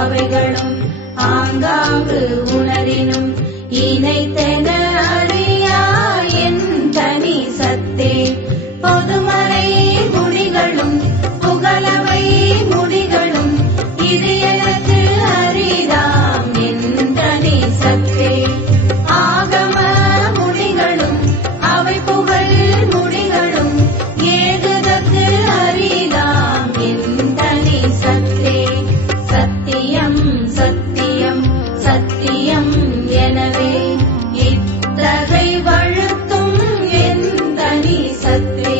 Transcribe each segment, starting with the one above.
அவைகளும் ஆங்காங்கு உணரினும் இணைத்தென அறியா என் தனி சத்தே. பொதுமறை முடிகளும் புகழவை முடிகளும் இது எனக்கு அரிதாம் என் தனி சத்தே. ஆகம முடிகளும் அவை புகழ் முடிகளும் ஏகுதற்கு அரிதாம் என் தனி சத்தே. சத்தியம் சத்தியம் சத்தியம் எனவே இத்தகை வழுத்தும் என் தனி சத்தே.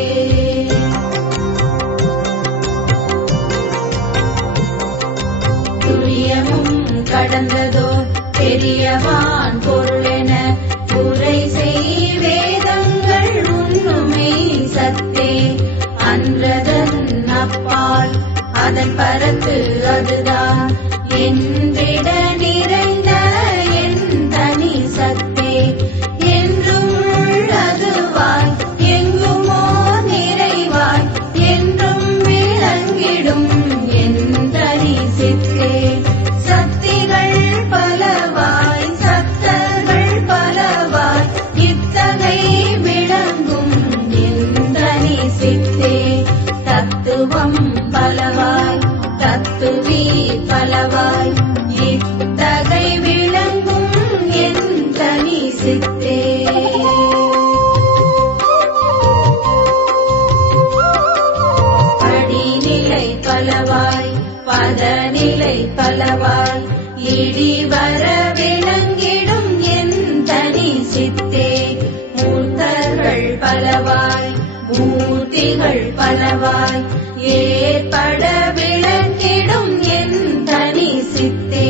துரியமும் கடந்ததோ பெரியவான் பொருளென உரை செய் வேதங்கள் உண்ணுமை சத்தே. அன்றதன் அப்பால் அதன் பரத்து அதுதான் என்றிட நிறைந்த என் தனி சத்தே. என்றும் உள்ளதுவாய் எங்குமோ நிறைவாய் என்றும் விளங்கிடும் என் தனி சித்தே. சக்திகள் பலவாய் சத்தர்கள் பலவாய் இத்தகை விளங்கும் என் தனி சித்தே. தத்துவம் பலவாய் தத்துவி பலவாய் இத்தகை விளங்கும் என் தனி சித்தே. படிநிலை பலவாய் பதநிலை பலவாய் இடிவர விளங்கிடும் என் தனி சித்தே. மூர்த்தர்கள் பலவாய் மூர்த்திகள் பலவாய் ஏற்பட விளங்கிடும் என் தனி சித்தே.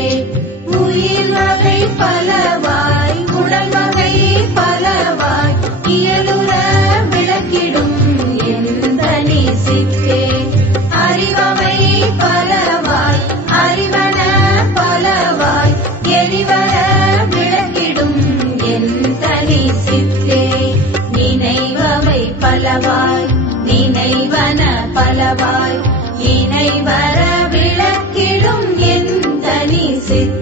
உயிர் வகை பலவாய் உடல் வகை பலவாய் இயலுற விளக்கிடும் என் தனி சித்தே. அறிவவை பலவாய் அறிவன பலவாய் எரிவர விளக்கிடும் என் தனி சித்தே. நினைவவை பலவாய் நினைவன பலவாய் இணைவர விளக்கிடும் என் தனி சித்தே.